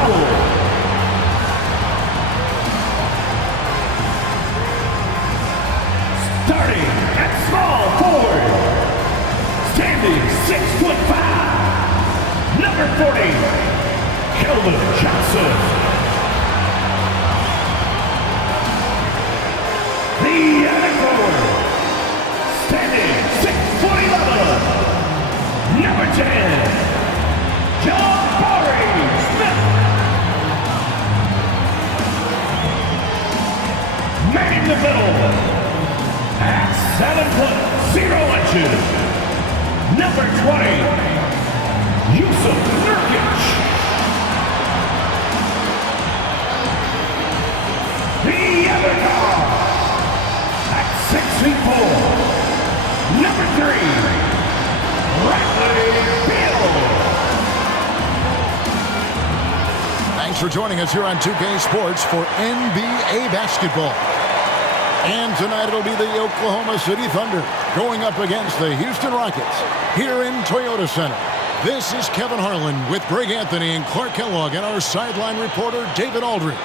foul. Starting at small forward, standing 6'5", number 40, Kelvin Johnson. The other forward, standing 6'11", number 10, John Smith. Man in the middle, at 7'0", number 20, Yusuf Nurkic. The other guard, at 6'4", number 3, Beal. Thanks for joining us here on 2K Sports for NBA basketball. And tonight it'll be the Oklahoma City Thunder going up against the Houston Rockets here in Toyota Center. This is Kevin Harlan with Greg Anthony and Clark Kellogg and our sideline reporter David Aldridge.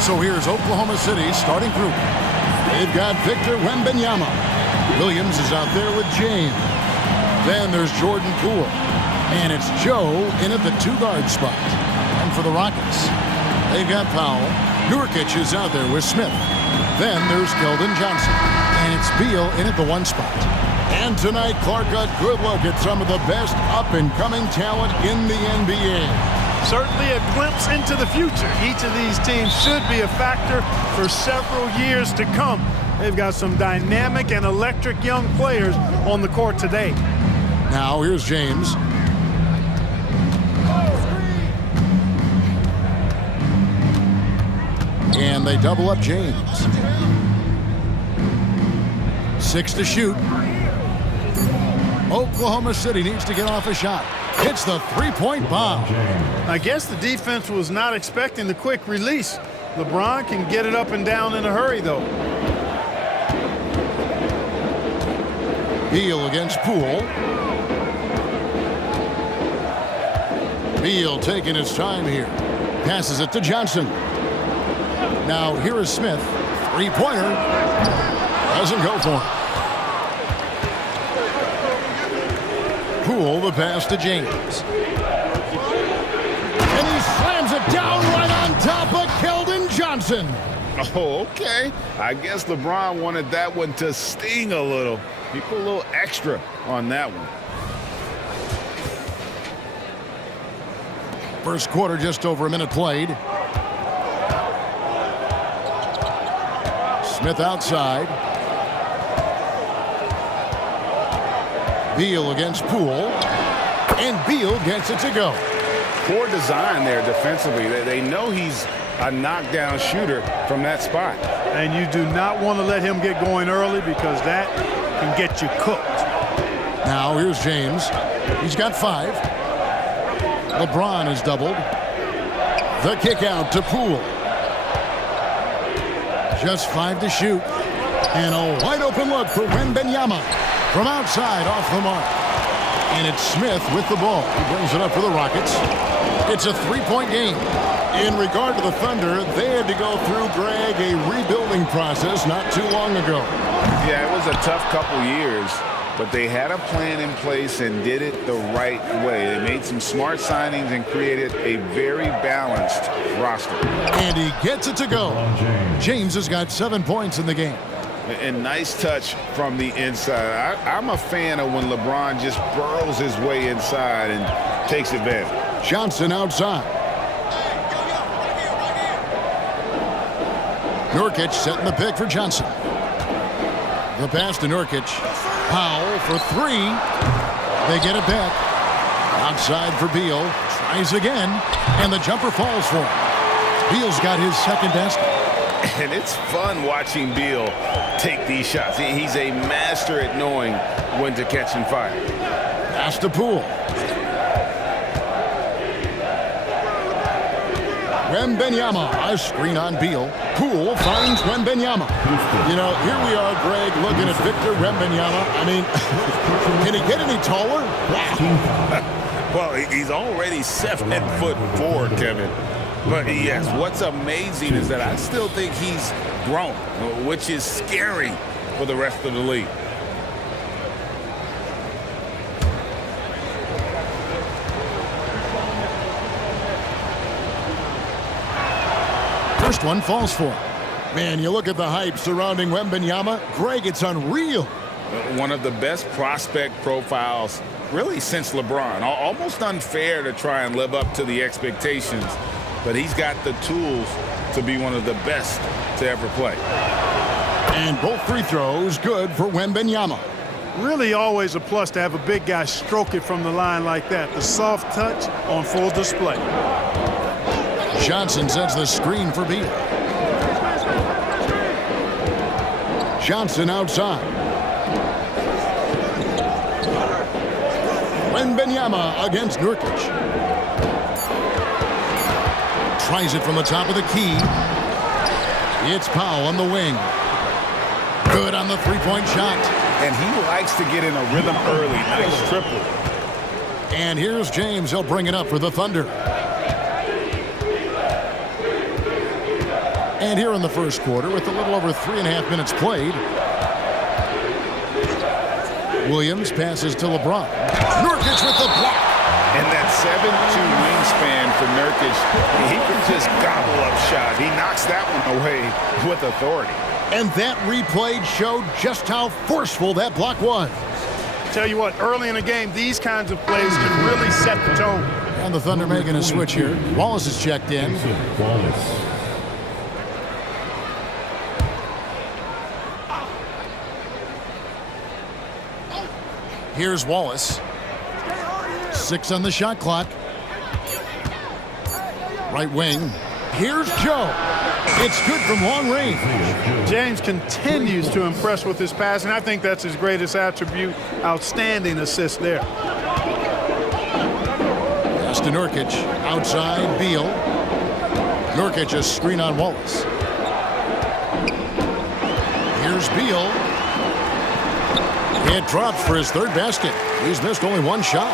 So here's Oklahoma City's starting group. They've got Victor Wembanyama. Williams is out there with James. Then there's Jordan Poole. And it's Joe in at the two-guard spot. And for the Rockets, they've got Powell. Nurkic is out there with Smith. Then there's Keldon Johnson. And it's Beal in at the one spot. And tonight, Clark got a good look at some of the best up-and-coming talent in the NBA. Certainly a glimpse into the future. Each of these teams should be a factor for several years to come. They've got some dynamic and electric young players on the court today. Now here's James. And they double up James. 6 to shoot. Oklahoma City needs to get off a shot. Hits the three-point bomb. I guess the defense was not expecting the quick release. LeBron can get it up and down in a hurry, though. Beal against Poole. Beal taking his time here. Passes it to Johnson. Now here is Smith. Three-pointer. Doesn't go for him. Poole, the pass to James. And he slams it down right on top of Keldon Johnson. Oh, okay. I guess LeBron wanted that one to sting a little. He put a little extra on that one. First quarter, just over a minute played. Smith outside. Beal against Poole. And Beal gets it to go. Poor design there defensively. They know he's a knockdown shooter from that spot. And you do not want to let him get going early because that can get you cooked. Now here's James. He's got 5. LeBron is doubled. The kick out to Poole. Just 5 to shoot. And a wide open look for Wembanyama. From outside, off the mark. And it's Smith with the ball. He brings it up for the Rockets. It's a three-point game. In regard to the Thunder, they had to go through, Greg, a rebuilding process not too long ago. Yeah, it was a tough couple years, but they had a plan in place and did it the right way. They made some smart signings and created a very balanced roster. And he gets it to go. James has got 7 points in the game. And nice touch from the inside. I'm a fan of when LeBron just burrows his way inside and takes advantage. Johnson outside. Nurkic setting the pick for Johnson. The pass to Nurkic. Powell for 3. They get it back. Outside for Beal. Tries again. And the jumper falls for him. Beal's got his second basket. And it's fun watching Beal take these shots. He's a master at knowing when to catch and fire. Pass to Poole. Wembanyama, a screen on Beal. Poole finds Wembanyama. You know, here we are, Greg, looking at Victor Wembanyama. I mean, can he get any taller? Wow. Well, he's already 7'4", Kevin. But yes, what's amazing is that I still think he's grown, which is scary for the rest of the league. First one falls for him. Man, you look at the hype surrounding Wembanyama. Greg, it's unreal. One of the best prospect profiles really since LeBron. Almost unfair to try and live up to the expectations, but he's got the tools to be one of the best to ever play. And both free throws good for Wembanyama. Really always a plus to have a big guy stroke it from the line like that. The soft touch on full display. Johnson sets the screen for Beal. Johnson outside. Wembanyama against Nurkic. Tries it from the top of the key. It's Powell on the wing. Good on the three-point shot. And he likes to get in a rhythm early. Nice triple. And here's James. He'll bring it up for the Thunder. And here in the first quarter, with a little over 3.5 minutes played, Williams passes to LeBron. Nurkic with the block. And that 7'2" wingspan for Nurkic, he can just gobble up shots. He knocks that one away with authority. And that replay showed just how forceful that block was. Tell you what, early in the game, these kinds of plays can really set the tone. And the Thunder making a switch here. Wallace is checked in. Wallace. Here's Wallace. 6 on the shot clock. Right wing. Here's Joe. It's good from long range. James continues to impress with his passing. I think that's his greatest attribute. Outstanding assist there. Pass to Nurkic. Outside, Beal. Nurkic a screen on Wallace. Here's Beal. It drops for his third basket. He's missed only one shot.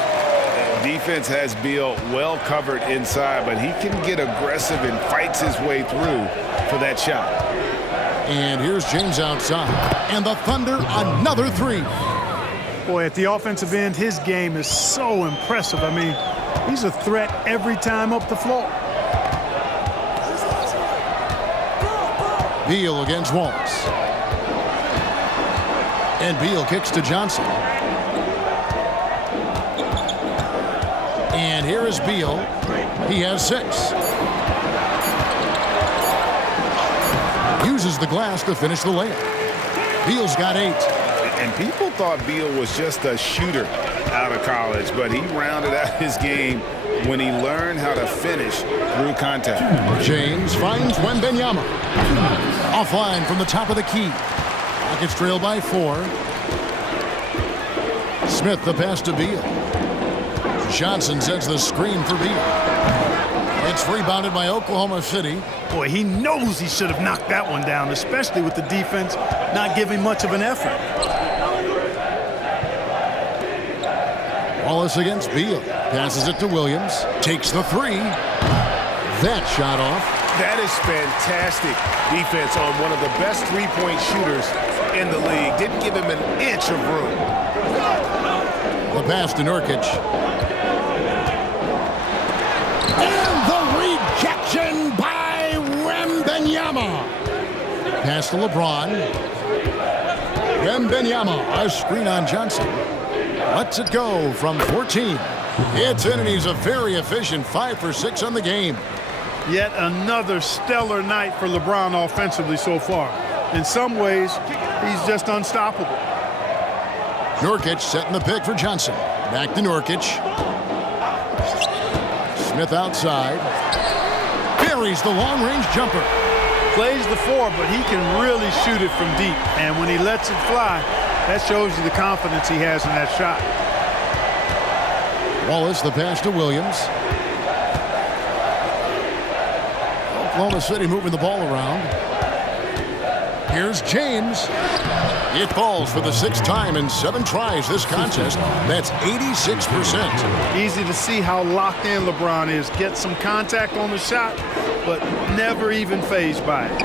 Defense has Beal well covered inside, but he can get aggressive and fights his way through for that shot. And here's James outside. And the Thunder, another three. Boy, at the offensive end, his game is so impressive. I mean, he's a threat every time up the floor. Beal against Wallace. And Beal kicks to Johnson. And here is Beal. He has 6. Uses the glass to finish the layup. Beal's got 8. And people thought Beal was just a shooter out of college, but he rounded out his game when he learned how to finish through contact. James finds Wembanyama. Offline from the top of the key. Rockets trail by 4. Smith the pass to Beal. Johnson sets the screen for Beal. It's rebounded by Oklahoma City. Boy, he knows he should have knocked that one down, especially with the defense not giving much of an effort. Wallace against Beal. Passes it to Williams. Takes the 3. That shot off. That is fantastic defense on one of the best three-point shooters in the league. Didn't give him an inch of room. The pass to Nurkic. And the rejection by Wembanyama. Pass to LeBron. Wembanyama, a screen on Johnson. Lets it go from 14. It's in, and he's a very efficient 5 for 6 on the game. Yet another stellar night for LeBron offensively so far. In some ways, he's just unstoppable. Nurkic setting the pick for Johnson. Back to Nurkic. Smith outside. Buries the long-range jumper. Plays the 4, but he can really shoot it from deep. And when he lets it fly, that shows you the confidence he has in that shot. Wallace the pass to Williams. Oklahoma City moving the ball around. Here's James. It falls for the 6th time in 7 tries this contest. That's 86%. Easy to see how locked in LeBron is. Gets some contact on the shot, but never even fazed by it.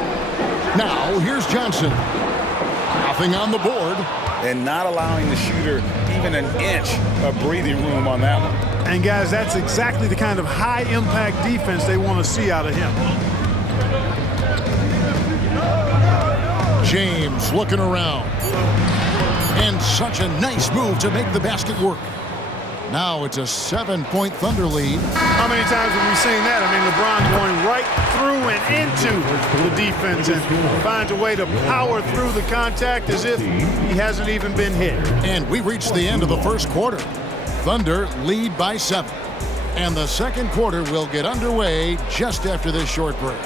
Now, here's Johnson. Nothing on the board. And not allowing the shooter even an inch of breathing room on that one. And, guys, that's exactly the kind of high-impact defense they want to see out of him. James looking around. And such a nice move to make the basket work. Now it's a 7-point Thunder lead. How many times have we seen that? I mean, LeBron going right through and into the defense and finds a way to power through the contact as if he hasn't even been hit. And we reached the end of the first quarter. Thunder lead by 7. And the second quarter will get underway just after this short break.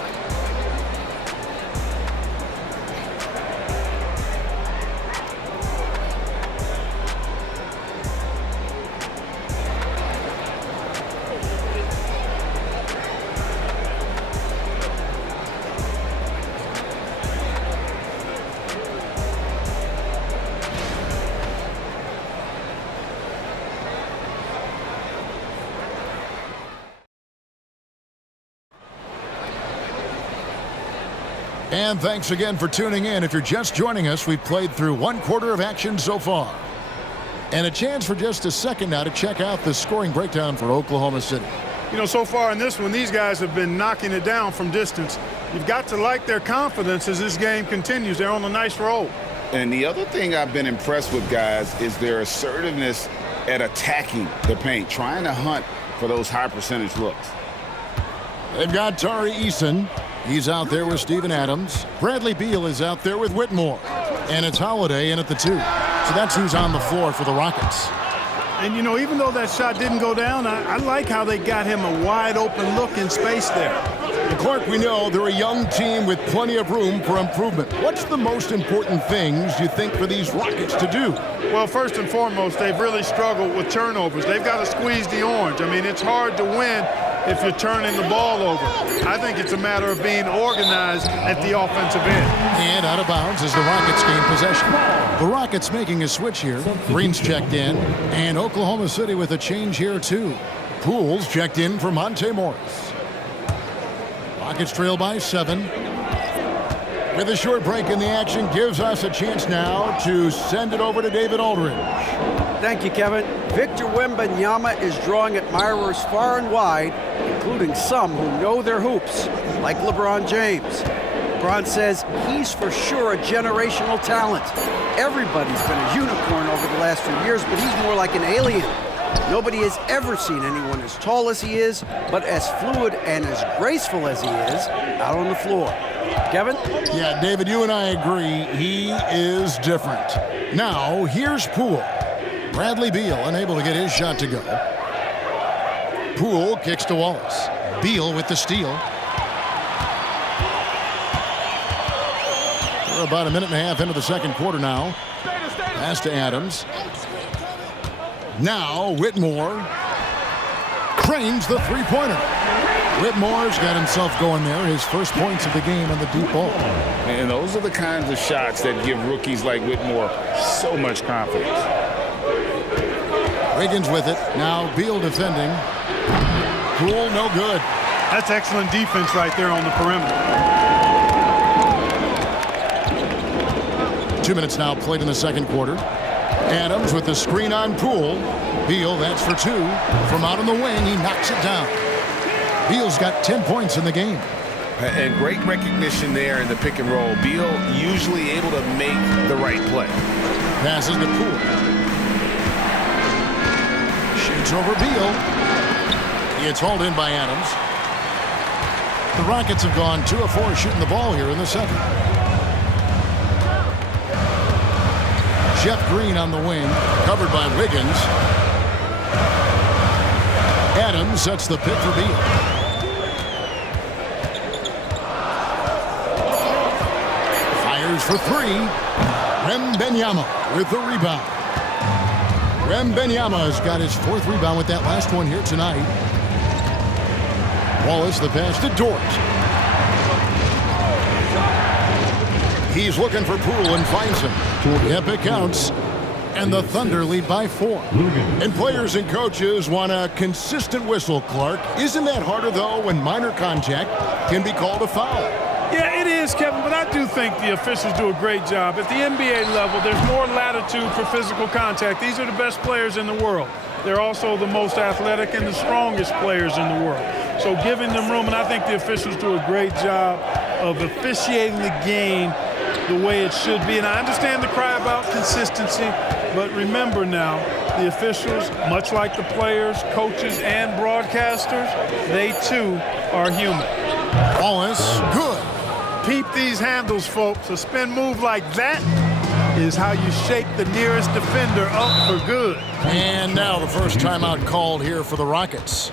And thanks again for tuning in. If you're just joining us, we've played through 1 quarter of action so far. And a chance for just a second now to check out the scoring breakdown for Oklahoma City. You know, so far in this one, these guys have been knocking it down from distance. You've got to like their confidence as this game continues. They're on a nice roll. And the other thing I've been impressed with, guys, is their assertiveness at attacking the paint, trying to hunt for those high percentage looks. They've got Tari Eason. He's out there with Steven Adams. Bradley Beal is out there with Whitmore. And it's Holiday in at the 2. So that's who's on the floor for the Rockets. And, you know, even though that shot didn't go down, I like how they got him a wide-open look in space there. And Clark, we know they're a young team with plenty of room for improvement. What's the most important things you think for these Rockets to do? Well, first and foremost, they've really struggled with turnovers. They've got to squeeze the orange. I mean, it's hard to win if you're turning the ball over. I think it's a matter of being organized at the offensive end. And out of bounds as the Rockets gain possession. The Rockets making a switch here. Green's checked in. And Oklahoma City with a change here, too. Poole's checked in for Monte Morris. Rockets trail by 7. With a short break in the action, gives us a chance now to send it over to David Aldridge. Thank you, Kevin. Victor Wembanyama is drawing admirers far and wide, including some who know their hoops, like LeBron James. LeBron says he's for sure a generational talent. Everybody's been a unicorn over the last few years, but he's more like an alien. Nobody has ever seen anyone as tall as he is, but as fluid and as graceful as he is out on the floor. Kevin? Yeah, David, you and I agree. He is different. Now, here's Poole. Bradley Beal unable to get his shot to go. Poole kicks to Wallace. Beal with the steal. We're about a minute and a half into the second quarter now. Pass to Adams. Now Whitmore cranes the three-pointer. Whitmore's got himself going there. His first points of the game on the deep ball. And those are the kinds of shots that give rookies like Whitmore so much confidence. Wiggins with it. Now Beal defending. Poole no good. That's excellent defense right there on the perimeter. 2 minutes now played in the second quarter. Adams with the screen on Poole. Beal, that's for 2. From out on the wing, he knocks it down. Beal's got 10 points in the game. And great recognition there in the pick and roll. Beal usually able to make the right play. Passes to Poole. Shoots over Beal. It's hauled in by Adams. The Rockets have gone 2 of 4 shooting the ball here in the second. Jeff Green on the wing, covered by Wiggins. Adams sets the pick for Beal. Fires for 3. Wembanyama with the rebound. Wembanyama has got his 4th rebound with that last one here tonight. Wallace the pass to Dort. He's looking for Poole and finds him. Yep, it counts. And the Thunder lead by 4. And players and coaches want a consistent whistle, Clark. Isn't that harder, though, when minor contact can be called a foul? Yeah, it is, Kevin, but I do think the officials do a great job. At the NBA level, there's more latitude for physical contact. These are the best players in the world. They're also the most athletic and the strongest players in the world. So giving them room, and I think the officials do a great job of officiating the game the way it should be. And I understand the cry about consistency, but remember now, the officials, much like the players, coaches, and broadcasters, they too are human. Wallace, good. Peep these handles, folks. A spin move like that is how you shake the nearest defender up for good. And now the first timeout called here for the Rockets.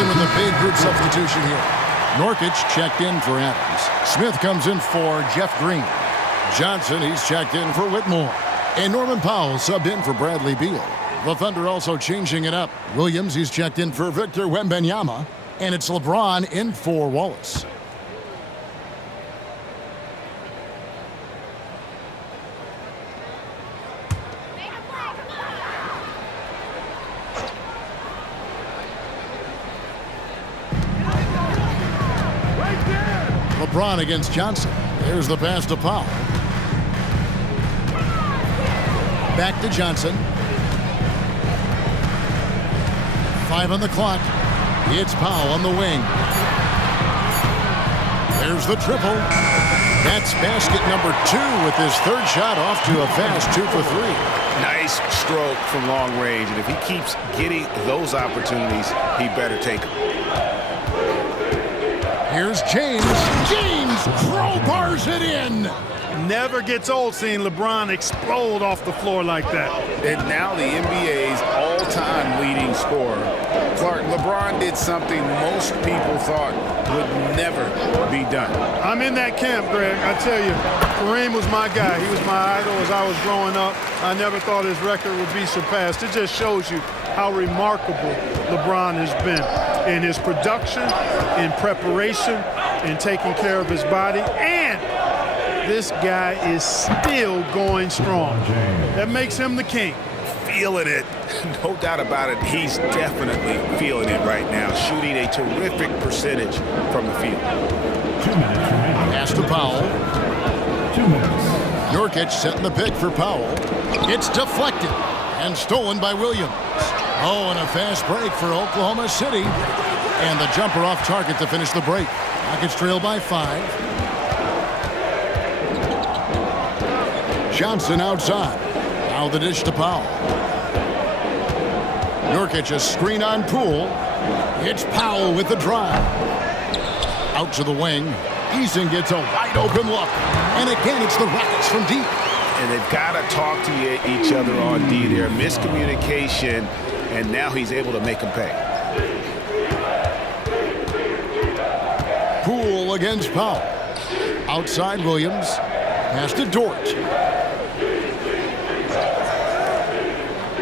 With a big group substitution here. Norkic checked in for Adams. Smith comes in for Jeff Green. Johnson, he's checked in for Whitmore. And Norman Powell subbed in for Bradley Beal. The Thunder also changing it up. Williams, he's checked in for Victor Wembanyama. And it's LeBron in for Wallace. LeBron against Johnson. There's the pass to Powell. Back to Johnson. 5 on the clock. It's Powell on the wing. There's the triple. That's basket number 2 with his third shot off to a fast 2 for 3. Nice stroke from long range, and if he keeps getting those opportunities, he better take them. Here's James. James crowbars it in. Never gets old seeing LeBron explode off the floor like that. And now the NBA's all-time leading scorer. Clark, LeBron did something most people thought would never be done. I'm in that camp, Greg. I tell you, Kareem was my guy. He was my idol as I was growing up. I never thought his record would be surpassed. It just shows you how remarkable LeBron has been in his production, in preparation, in taking care of his body, and this guy is still going strong. That makes him the king. Feeling it. No doubt about it. He's definitely feeling it right now, shooting a terrific percentage from the field. 2 minutes remaining. Pass to Powell. 2 minutes. Nurkic setting the pick for Powell. It's deflected and stolen by Williams. Oh, and a fast break for Oklahoma City. And the jumper off target to finish the break. Rockets trail by 5. Johnson outside. Now the dish to Powell. Nurkic a screen on Poole. It's Powell with the drive. Out to the wing. Eason gets a wide open look. And again, it's the Rockets from deep. And they've got to talk to each other on D there. Miscommunication, and now he's able to make them pay. Poole against Powell. Outside Williams. Pass to Dort.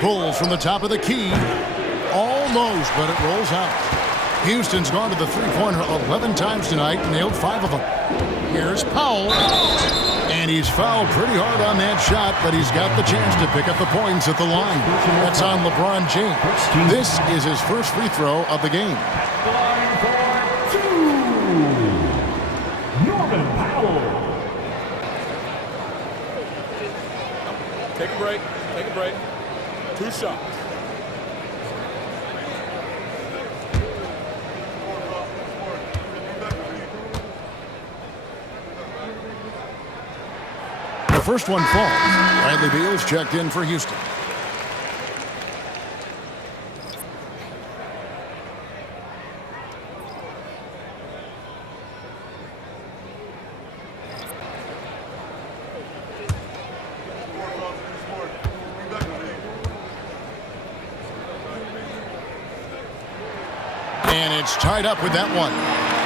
Pulls from the top of the key. Almost, but it rolls out. Houston's gone to the three-pointer 11 times tonight, nailed 5 of them. Here's Powell. And he's fouled pretty hard on that shot, but he's got the chance to pick up the points at the line. That's on LeBron James. This is his first free throw of the game. The line for 2. Norman Powell. Take a break. Take a break. 2 shots. The first one falls. Bradley Beal's checked in for Houston. And it's tied up with that one.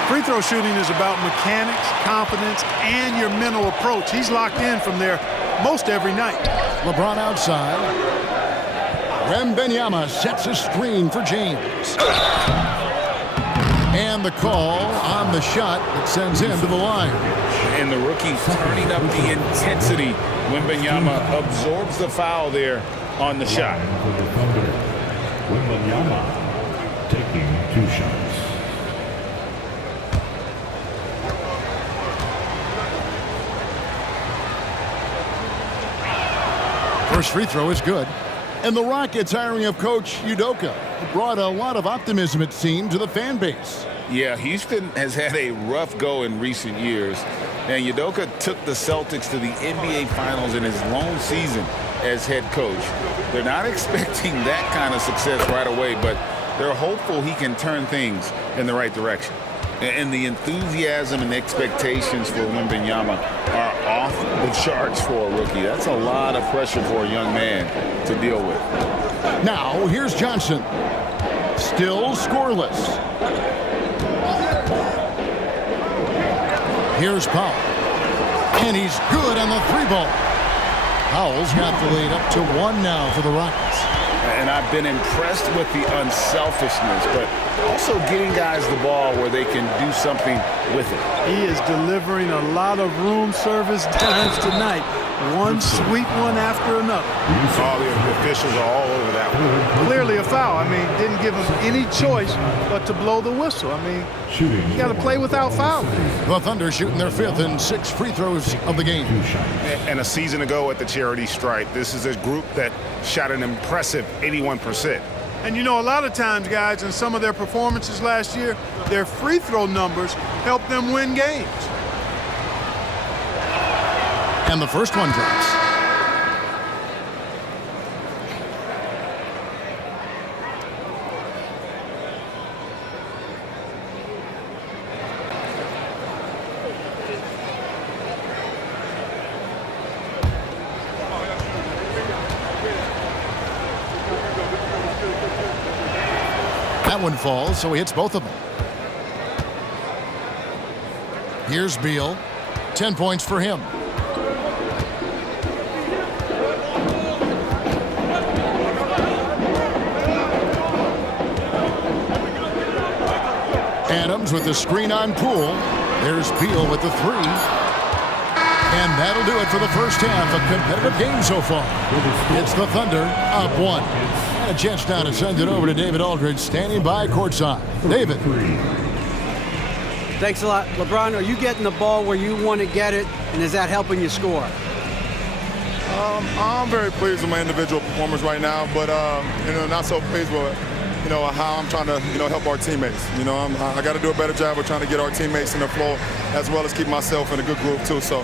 Free throw shooting is about mechanics, confidence, and your mental approach. He's locked in from there most every night. LeBron outside. Wembanyama sets a screen for James. And the call on the shot that sends him to the line. And the rookie turning up the intensity. Wembanyama absorbs the foul there on the shot. For the Thunder, Wembanyama taking 2 shots. First free throw is good. And the Rockets' hiring of Coach Udoka brought a lot of optimism, it seemed, to the fan base. Yeah, Houston has had a rough go in recent years. And Udoka took the Celtics to the NBA Finals in his lone season as head coach. They're not expecting that kind of success right away, but they're hopeful he can turn things in the right direction. And the enthusiasm and expectations for Wembanyama are off the charts for a rookie. That's a lot of pressure for a young man to deal with. Now, here's Johnson. Still scoreless. Here's Powell. And he's good on the 3-ball. Powell's got the lead up to 1 now for the Rockets. And I've been impressed with the unselfishness, but also getting guys the ball where they can do something with it. He is delivering a lot of room service dimes tonight. One sweet one after another. All the officials are all over that one. Clearly a foul. I mean, didn't give him any choice but to blow the whistle. I mean, you got to play without fouling. The Thunder shooting their 5th and 6th free throws of the game. And a season ago at the charity stripe, this is a group that shot an impressive 81%. And you know, a lot of times, guys, in some of their performances last year, their free throw numbers helped them win games. And the first one drops. That one falls, so he hits both of them. Here's Beal. 10 points for him. Adams with the screen on Poole. There's Beal with the 3. And that'll do it for the first half. A competitive game so far. It's the Thunder up 1. And a chance now to send it over to David Aldridge, standing by courtside. David. Thanks a lot. LeBron, are you getting the ball where you want to get it, and is that helping you score? I'm very pleased with my individual performance right now, but not so pleased with how I'm trying to help our teammates. I got to do a better job of trying to get our teammates in the flow, as well as keep myself in a good group too. So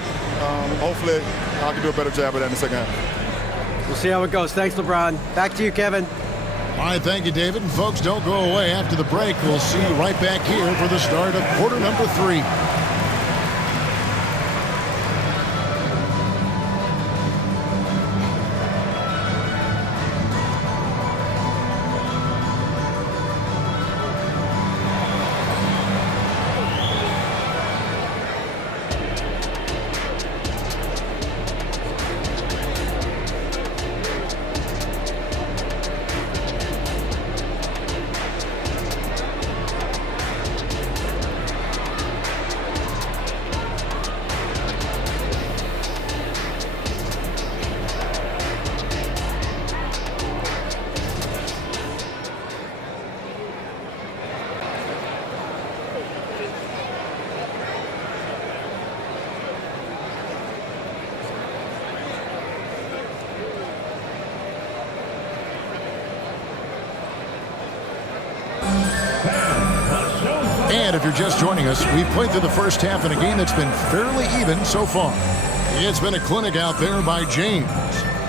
hopefully I can do a better job of that in the second half. We'll see how it goes. Thanks, LeBron. Back to you, Kevin. All right, thank you, David. And folks, don't go away. After the break, we'll see you right back here for the start of quarter number 3. if you're just joining us, we've played through the first half in a game that's been fairly even so far. It's been a clinic out there by James.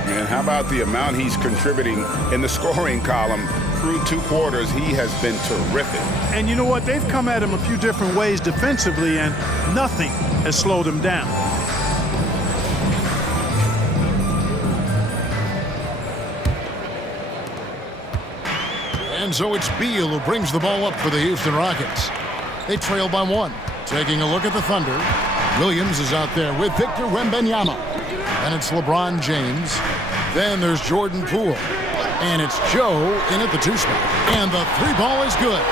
And how about the amount he's contributing in the scoring column? Through 2 quarters, he has been terrific. And you know what? They've come at him a few different ways defensively, and nothing has slowed him down. And so it's Beal who brings the ball up for the Houston Rockets. They trail by 1. Taking a look at the Thunder. Williams is out there with Victor Wembanyama. And it's LeBron James. Then there's Jordan Poole. And it's Joe in at the 2 spot. And the 3 ball is good.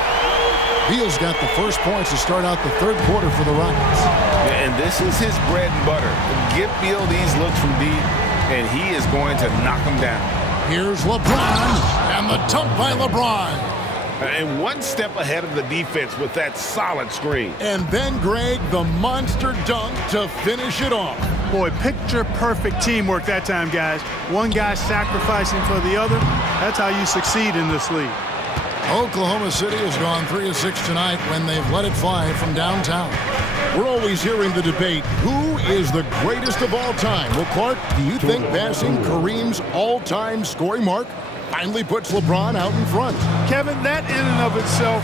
Beal's got the first points to start out the 3rd quarter for the Rockets. And this is his bread and butter. Give Beal these looks from deep, and he is going to knock them down. Here's LeBron, and the dunk by LeBron. And 1 step ahead of the defense with that solid screen. And then, Greg, the monster dunk to finish it off. Boy, picture-perfect teamwork that time, guys. One guy sacrificing for the other. That's how you succeed in this league. Oklahoma City has gone 3 of 6 tonight when they've let it fly from downtown. We're always hearing the debate, who is the greatest of all time? Well, Clark, do you think passing Kareem's all-time scoring mark finally puts LeBron out in front? Kevin, that in and of itself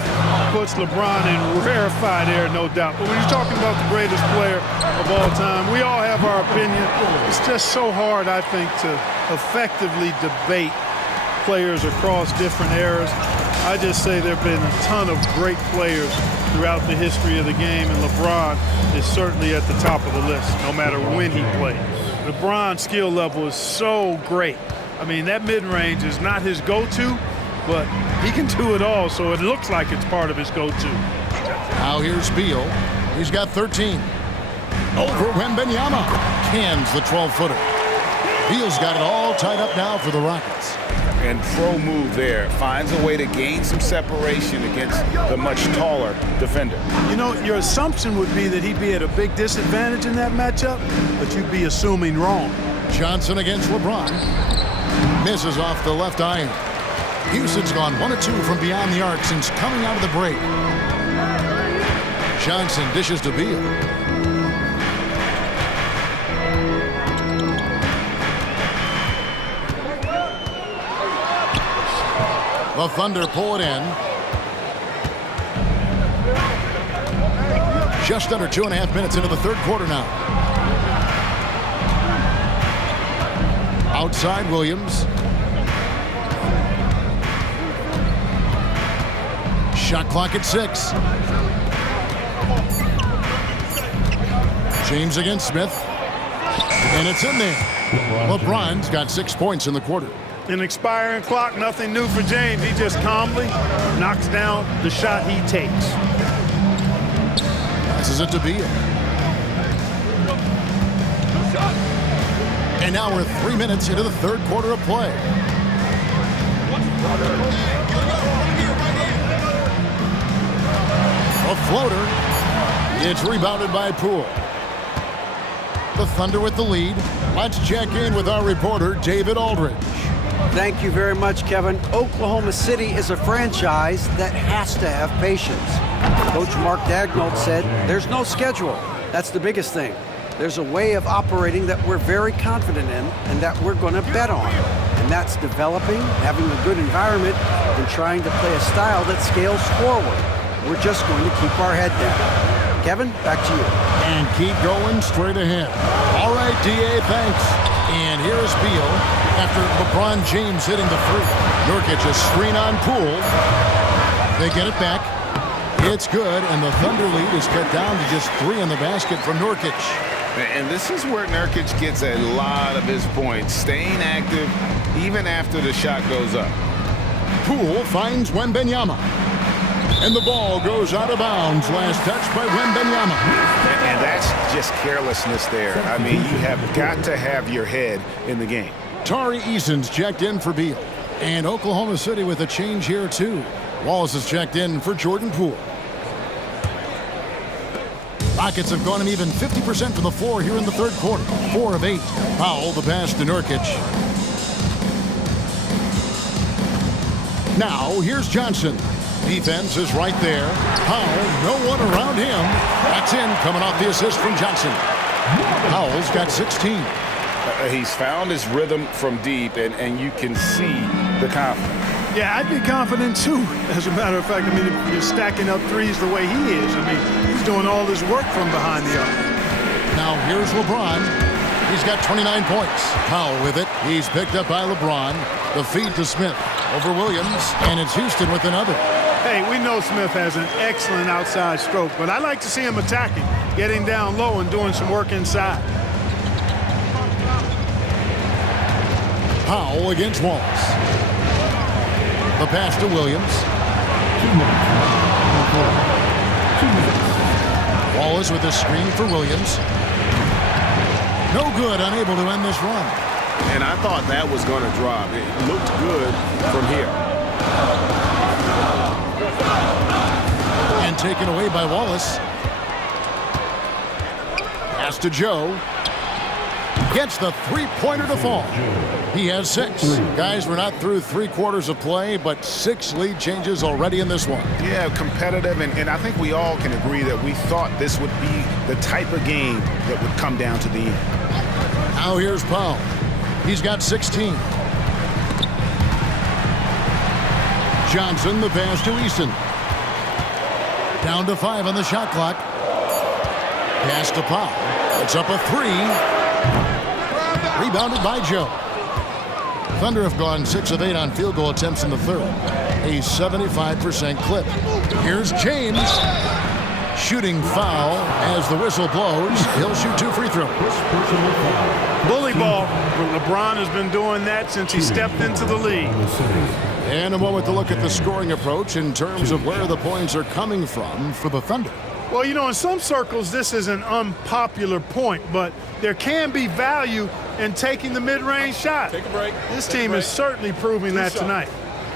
puts LeBron in rarefied air, no doubt. But when you're talking about the greatest player of all time, we all have our opinion. It's just so hard, I think, to effectively debate players across different eras. I just say there have been a ton of great players throughout the history of the game, and LeBron is certainly at the top of the list, no matter when he plays. LeBron's skill level is so great. I mean, that mid-range is not his go-to, but he can do it all, so it looks like it's part of his go-to. Now here's Beal. He's got 13. Over Wembanyama. Cans the 12-footer. Beal's got it all tied up now for the Rockets. And pro move there. Finds a way to gain some separation against the much taller defender. You know, your assumption would be that he'd be at a big disadvantage in that matchup, but you'd be assuming wrong. Johnson against LeBron. Misses off the left iron. Houston's gone 1 of 2 from beyond the arc since coming out of the break. Johnson dishes to Beal. The Thunder pull it in. Just under 2.5 minutes into the 3rd quarter now. Outside Williams. Shot clock at 6. James against Smith. And it's in there. LeBron's got 6 points in the quarter. An expiring clock, nothing new for James. He just calmly knocks down the shot he takes. Passes it to Beal. And now we're 3 minutes into the 3rd quarter of play. A floater. It's rebounded by Poole. The Thunder with the lead. Let's check in with our reporter, David Aldridge. Thank you very much, Kevin. Oklahoma City is a franchise that has to have patience. Coach Mark Daigneault said there's no schedule. That's the biggest thing. There's a way of operating that we're very confident in and that we're going to bet on. And that's developing, having a good environment, and trying to play a style that scales forward. We're just going to keep our head down. Kevin, back to you. And keep going straight ahead. All right, D.A., thanks. And here's Beal after LeBron James hitting the 3. Nurkic a screen on Poole. They get it back. It's good, and the Thunder lead is cut down to just 3 in the basket from Nurkic. And this is where Nurkic gets a lot of his points, staying active even after the shot goes up. Poole finds Wembanyama. And the ball goes out of bounds. Last touch by Wembanyama. And that's just carelessness there. I mean, you have got to have your head in the game. Tari Eason's checked in for Beal. And Oklahoma City with a change here, too. Wallace is checked in for Jordan Poole. Rockets have gone an even 50% from the floor here in the 3rd quarter. 4 of 8. Powell, the pass to Nurkic. Now, here's Johnson. Defense is right there. Powell, no one around him. That's in, coming off the assist from Johnson. Powell's got 16. He's found his rhythm from deep, and you can see the confidence. Yeah, I'd be confident too. As a matter of fact, I mean, if you're stacking up threes the way he is, I mean, he's doing all this work from behind the arc. Now here's LeBron. He's got 29 points. Powell with it. He's picked up by LeBron. The feed to Smith over Williams, and it's Houston with another. Hey, we know Smith has an excellent outside stroke, but I like to see him attacking, getting down low and doing some work inside. Powell against Wallace. The pass to Williams. 2 minutes. Wallace with a screen for Williams. No good, unable to end this run. And I thought that was going to drop. It looked good from here. And taken away by Wallace. Pass to Joe. Gets the three-pointer to fall. He has 6. Guys, we're not through 3/4 of play, but 6 lead changes already in this one. Yeah, competitive, and I think we all can agree that we thought this would be the type of game that would come down to the end. Now here's Powell. He's got 16. Johnson, the pass to Easton. Down to 5 on the shot clock. Pass to Powell. It's up a 3. Rebounded by Joe. Thunder have gone 6 of 8 on field goal attempts in the third. A 75% clip. Here's James. Shooting foul as the whistle blows. He'll shoot 2 free throws. Bully ball. LeBron has been doing that since he stepped into the league. And a moment to look at the scoring approach in terms of where the points are coming from for the Thunder. Well, you know, in some circles, this is an unpopular point, but there can be value in taking the mid-range shot. Take a break. This team is certainly proving that tonight.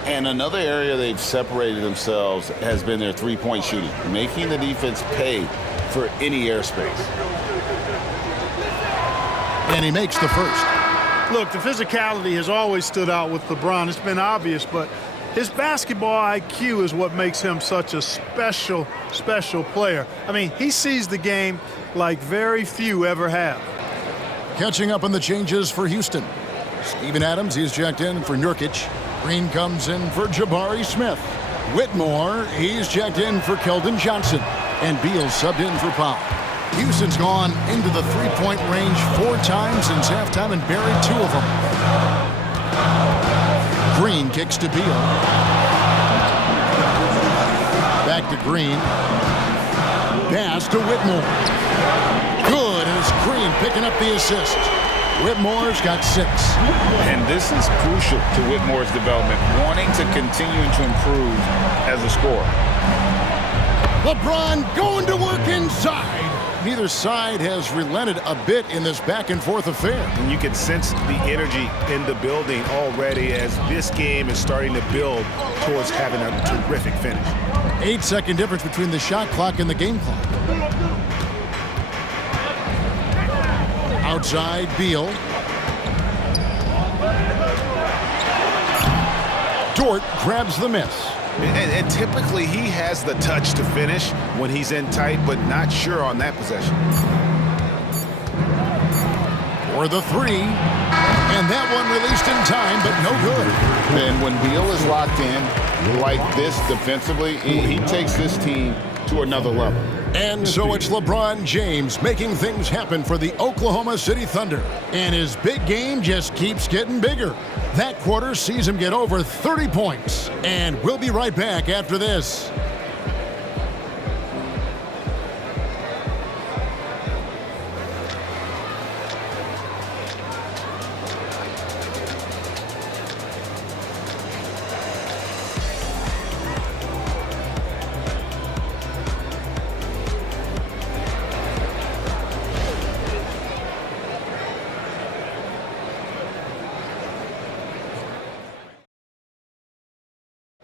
And another area they've separated themselves has been their three-point shooting, making the defense pay for any airspace. And he makes the first. Look, the physicality has always stood out with LeBron. It's been obvious, but his basketball IQ is what makes him such a special, special player. I mean, he sees the game like very few ever have. Catching up on the changes for Houston. Steven Adams, he's checked in for Nurkic. Green comes in for Jabari Smith. Whitmore, he's checked in for Keldon Johnson. And Beal subbed in for Powell. Houston's gone into the three-point range 4 times since halftime and buried 2 of them. Green kicks to Beal. Back to Green. Pass to Whitmore. Good, and it's Green picking up the assist. Whitmore's got 6. And this is crucial to Whitmore's development, wanting to continue to improve as a scorer. LeBron going to work inside. Neither side has relented a bit in this back-and-forth affair. And you can sense the energy in the building already as this game is starting to build towards having a terrific finish. 8-second difference between the shot clock and the game clock. Outside, Beal. Dort grabs the miss. And typically he has the touch to finish when he's in tight, but not sure on that possession. For the 3. And that one released in time, but no good. And when Beal is locked in like this defensively, he takes this team to another level. And so it's LeBron James making things happen for the Oklahoma City Thunder. And his big game just keeps getting bigger. That quarter sees him get over 30 points. And we'll be right back after this.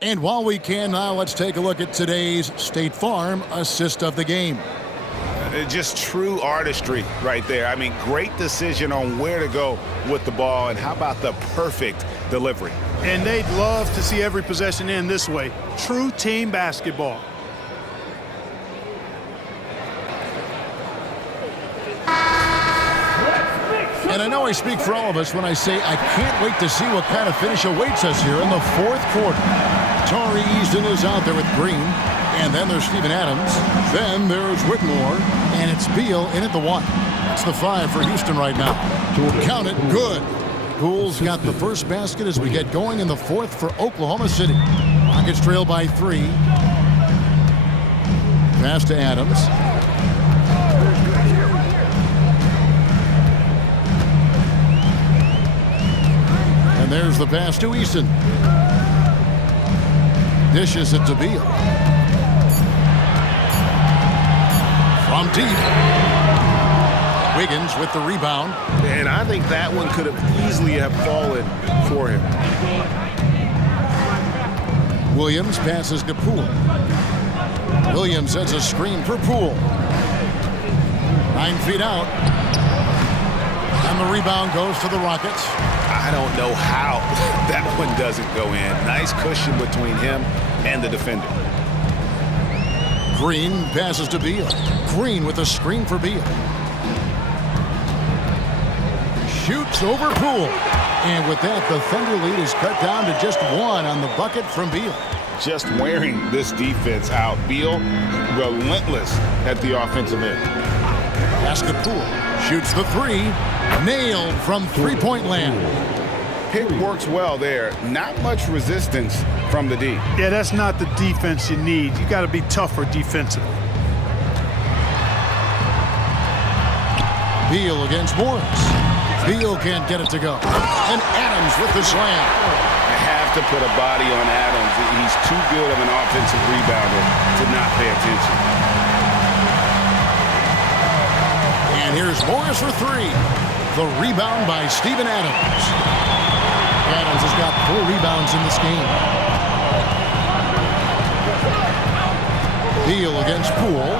And while we can now, let's take a look at today's State Farm assist of the game. Just true artistry right there. I mean, great decision on where to go with the ball, and how about the perfect delivery? And they'd love to see every possession end this way. True team basketball. And I know I speak for all of us when I say I can't wait to see what kind of finish awaits us here in the fourth quarter. Tari Eason is out there with Green. And then there's Steven Adams. Then there's Whitmore. And it's Beal in at the 1. That's the 5 for Houston right now. Count it. Good. Poole's got the first basket as we get going in the fourth for Oklahoma City. Rockets trail by 3. Pass to Adams. And there's the pass to Eason. Dishes it to Beal. From deep. Wiggins with the rebound. And I think that one could have easily have fallen for him. Williams passes to Poole. Williams sets a screen for Poole. 9 feet out. And the rebound goes to the Rockets. I don't know how that one doesn't go in. Nice cushion between him and the defender. Green passes to Beal. Green with a screen for Beal. Shoots over Poole. And with that, the Thunder lead is cut down to just 1 on the bucket from Beal. Just wearing this defense out. Beal relentless at the offensive end. Pass to Poole. Shoots the 3. Nailed from three-point land. Pick works well there. Not much resistance from the D. Yeah, that's not the defense you need. You got to be tougher defensively. Beal against Morris. Beal can't get it to go. And Adams with the slam. I have to put a body on Adams. He's too good of an offensive rebounder to not pay attention. And here's Morris for 3. The rebound by Steven Adams. Adams has got 4 rebounds in this game. Beal against Poole.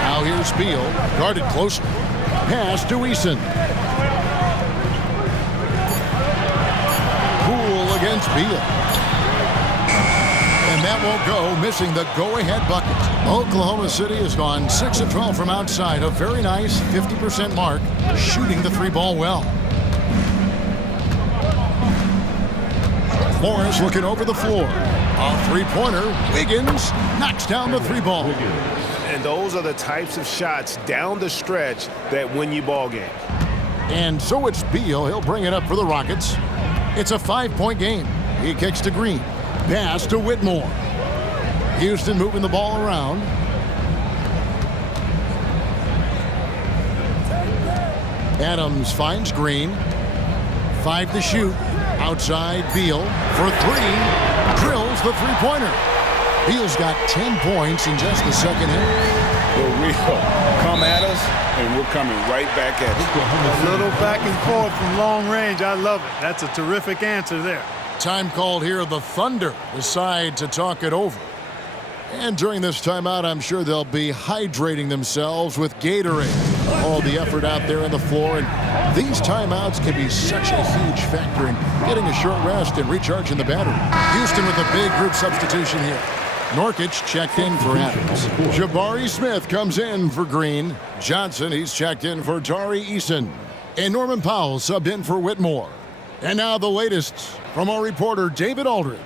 Now here's Beal, guarded closer. Pass to Eason. Poole against Beal. And that won't go, missing the go-ahead bucket. Oklahoma City has gone 6 of 12 from outside, a very nice 50% mark, shooting the 3-ball well. Morris looking over the floor. A three-pointer. Wiggins knocks down the 3-ball. And those are the types of shots down the stretch that win you ball games. And so it's Beal. He'll bring it up for the Rockets. It's a 5-point game. He kicks to Green. Pass to Whitmore. Houston moving the ball around. Adams finds Green. 5 to shoot. Outside Beal for 3. Drills the 3-pointer. Beal's got 10 points in just the second half. For real. Come at us, and we're coming right back at you. A little back and forth from long range. I love it. That's a terrific answer there. Time called here. The Thunder decide to talk it over. And during this timeout, I'm sure they'll be hydrating themselves with Gatorade. All the effort out there on the floor. And these timeouts can be such a huge factor in getting a short rest and recharging the battery. Houston with a big group substitution here. Norkic checked in for Adams. Jabari Smith comes in for Green. Johnson, he's checked in for Tari Eason. And Norman Powell subbed in for Whitmore. And now the latest from our reporter, David Aldridge.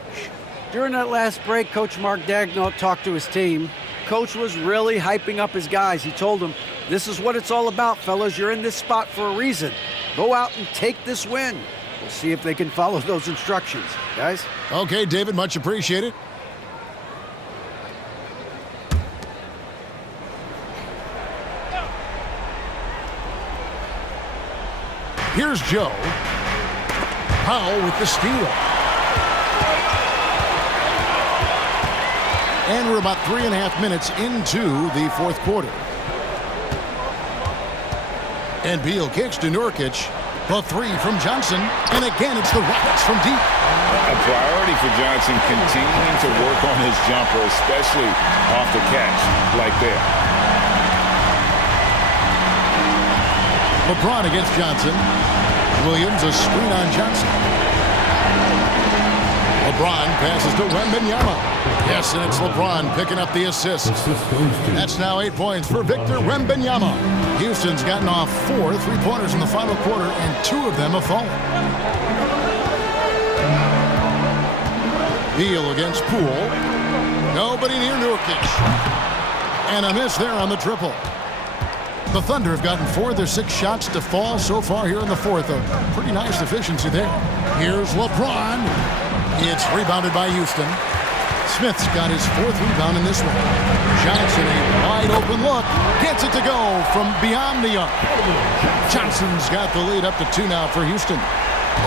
During that last break, Coach Mark Daigneault talked to his team. Coach was really hyping up his guys. He told them, this is what it's all about, fellas. You're in this spot for a reason. Go out and take this win. We'll see if they can follow those instructions. Guys? Okay, David, much appreciated. Here's Joe. Powell with the steal. And we're about 3.5 minutes into the fourth quarter. And Beal kicks to Nurkic. The three from Johnson, and again it's the Rockets from deep. A priority for Johnson continuing to work on his jumper, especially off the catch like that. LeBron against Johnson. Williams a screen on Johnson. LeBron passes to Wembanyama. Yes, and it's LeBron picking up the assist. That's now 8 points for Victor Wembanyama. Houston's gotten off 4 3-pointers in the final quarter, and 2 of them have fallen. Beal against Poole. Nobody near Nurkic. And a miss there on the triple. The Thunder have gotten 4 of their 6 shots to fall so far here in the fourth. A pretty nice efficiency there. Here's LeBron. It's rebounded by Houston. Smith's got his 4th rebound in this one. Johnson, a wide open look. Gets it to go from beyond the arc. Johnson's got the lead up to 2 now for Houston.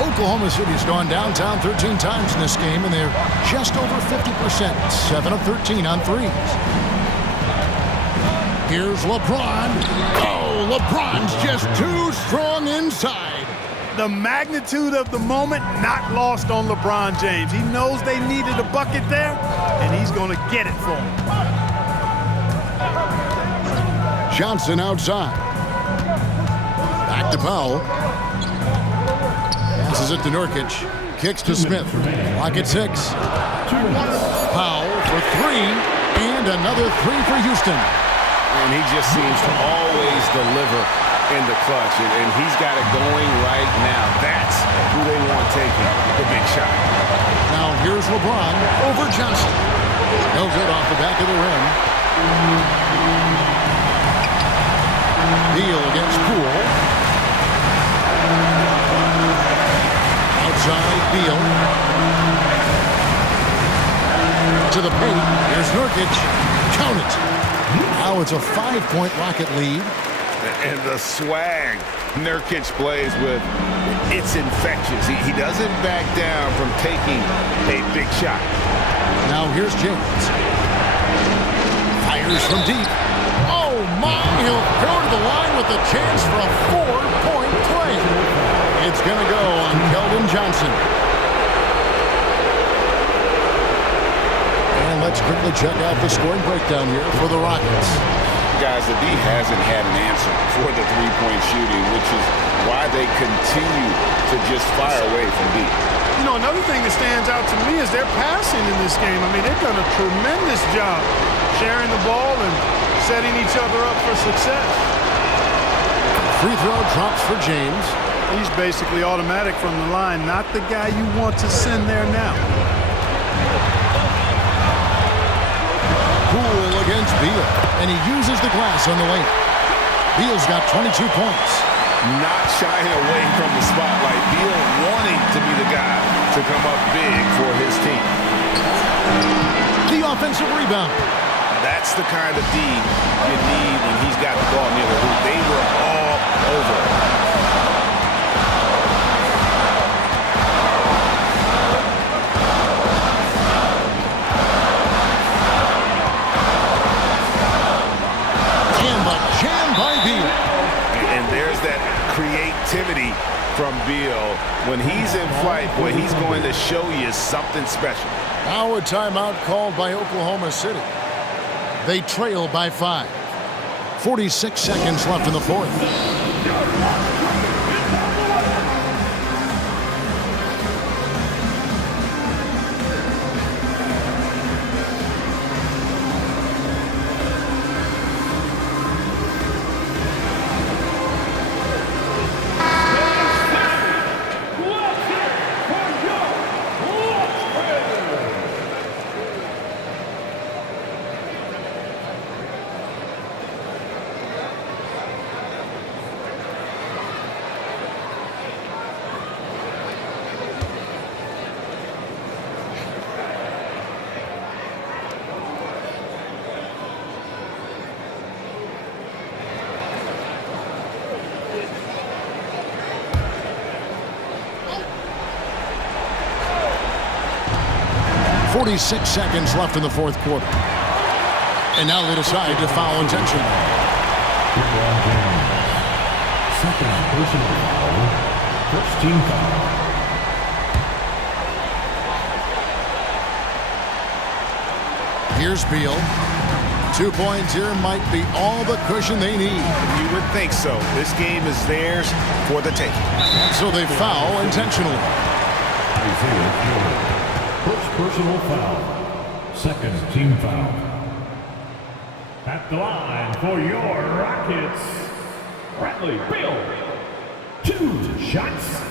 Oklahoma City's gone downtown 13 times in this game, and they're just over 50%. 7 of 13 on threes. Here's LeBron. Oh, LeBron's just too strong inside. The magnitude of the moment not lost on LeBron James. He knows they needed a bucket there, and he's going to get it for him. Johnson outside. Back to Powell. Passes it to Nurkic. Kicks to Smith. Rocket 6. Powell for 3, and another 3 for Houston. And he just seems to always deliver in the clutch, and he's got it going right now. That's who they want taking the big shot. Now here's LeBron over Johnson. No good off the back of the rim. Beal against Poole. Outside Beal. To the paint. Here's Nurkic. Count it. Now it's a 5-point Rocket lead. And the swag Nurkic plays with, it's infectious. He doesn't back down from taking a big shot. Now here's James. Fires from deep. Oh my, he'll go to the line with a chance for a 4-point play. It's going to go on Keldon Johnson. And let's quickly check out the scoring breakdown here for the Rockets. Guys, the D hasn't had an answer for the three-point shooting, which is why they continue to just fire away from deep. You know, another thing that stands out to me is their passing in this game. I mean, they've done a tremendous job sharing the ball and setting each other up for success. Free throw drops for James. He's basically automatic from the line, not the guy you want to send there now. Poole against Beal, and he uses the glass on the lane. Beal's got 22 points. Not shying away from the spotlight. Beal wanting to be the guy to come up big for his team. The offensive rebound. That's the kind of D you need when he's got the ball near the hoop. They were all over it. And there's that creativity from Beal. When he's in flight, boy, he's going to show you something special. Now a timeout called by Oklahoma City. They trail by 5. 46 seconds left in the fourth. 46 seconds left in the fourth quarter. And now they decide to foul intentionally. LeBron James. Second personal foul. First team foul. Here's Beal. 2 points here might be all the cushion they need. You would think so. This game is theirs for the taking. So they foul intentionally. First personal foul. Second team foul. At the line for your Rockets, Bradley Beal. 2 shots.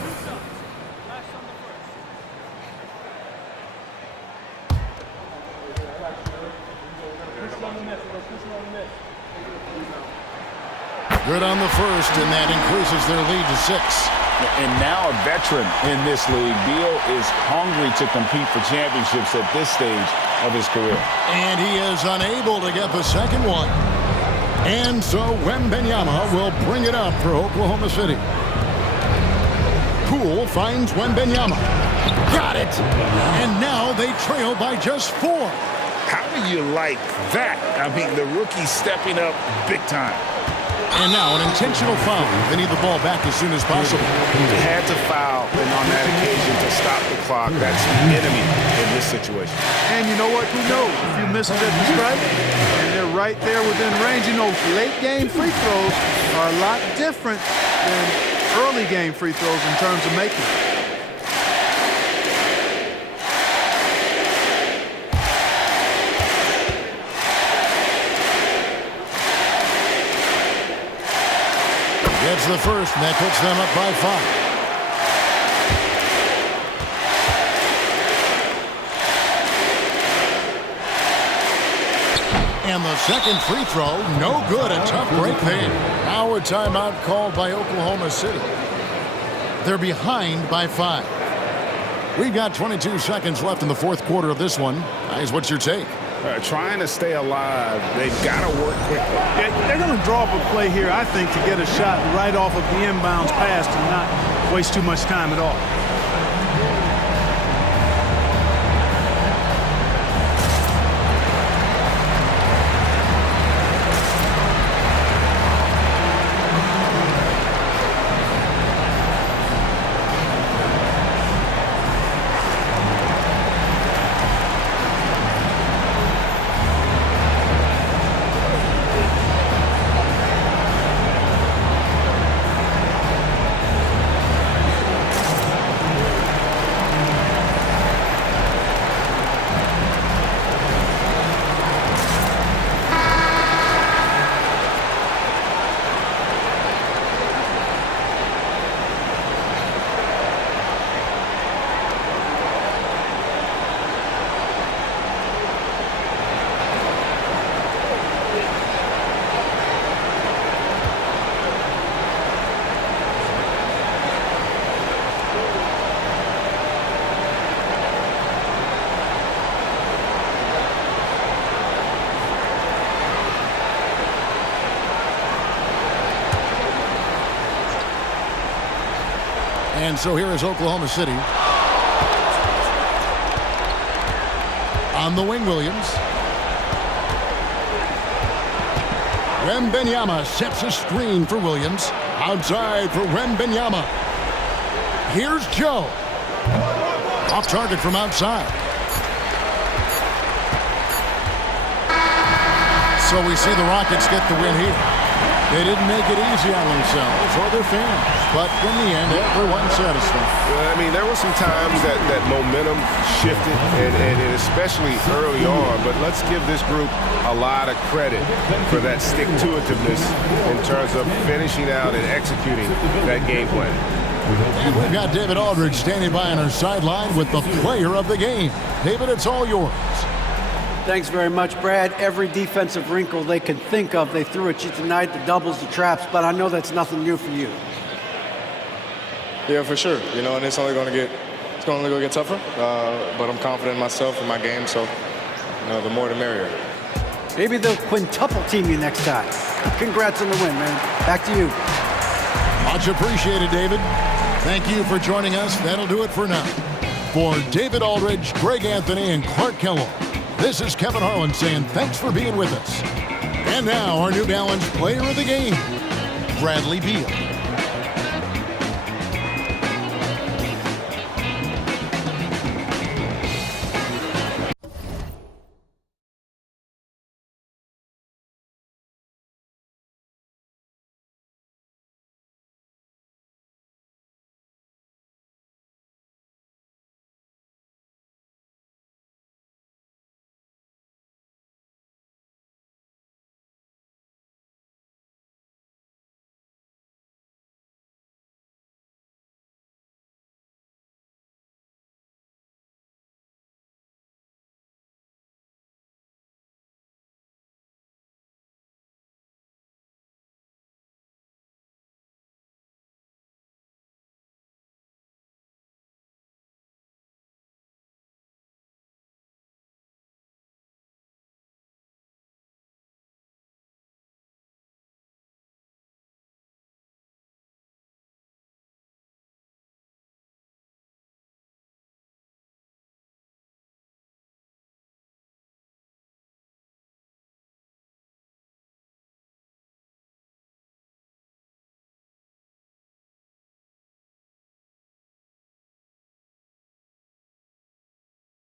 Good on the first, and that increases their lead to 6. And now a veteran in this league, Beal is hungry to compete for championships at this stage of his career. And he is unable to get the second one. And so Wembanyama will bring it up for Oklahoma City. Poole finds Wembanyama. Got it! And now they trail by just 4. How do you like that? I mean, the rookie stepping up big time. And now an intentional foul. They need the ball back as soon as possible. They had to foul, and on that occasion to stop the clock. That's enemy in this situation. And you know what? Who knows? If you miss it at the stripe, and they're right there within range. You know, late game free throws are a lot different than early game free throws in terms of making. Gets the first, and that puts them up by 5. And the second free throw, no good. A tough break there. Now a timeout called by Oklahoma City. They're behind by 5. We've got 22 seconds left in the fourth quarter of this one. Guys, what's your take? Trying to stay alive, they've got to work quickly. They're going to draw up a play here, I think, to get a shot right off of the inbounds pass and not waste too much time at all. And so here is Oklahoma City. On the wing, Williams. Wembanyama sets a screen for Williams. Outside for Wembanyama. Here's Joe. Off target from outside. So we see the Rockets get the win here. They didn't make it easy on themselves or their fans, but in the end, everyone's satisfied. Well, I mean, there were some times that momentum shifted, and especially early on, but let's give this group a lot of credit for that stick-to-itiveness in terms of finishing out and executing that game plan. And we've got David Aldridge standing by on our sideline with the player of the game. David, it's all yours. Thanks very much, Brad. Every defensive wrinkle they could think of, they threw at you tonight, the doubles, the traps, but I know that's nothing new for you. Yeah, for sure. You know, and it's only going to get tougher, but I'm confident in myself and my game, so, you know, the more the merrier. Maybe they'll quintuple team you next time. Congrats on the win, man. Back to you. Much appreciated, David. Thank you for joining us. That'll do it for now. For David Aldridge, Greg Anthony, and Clark Kellogg, this is Kevin Harlan saying thanks for being with us. And now our New Balance player of the game, Bradley Beal.